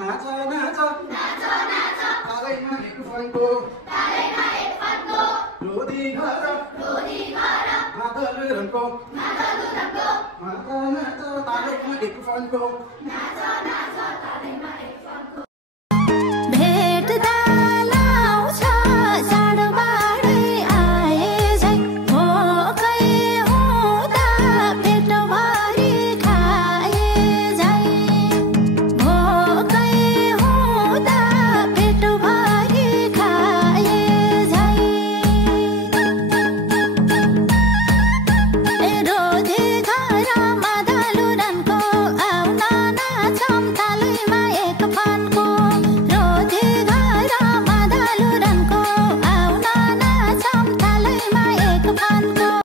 नाच नाच तालैमा एक फन्को रोदी घर मादल रङको नाच नाच तालैमा एक फन्को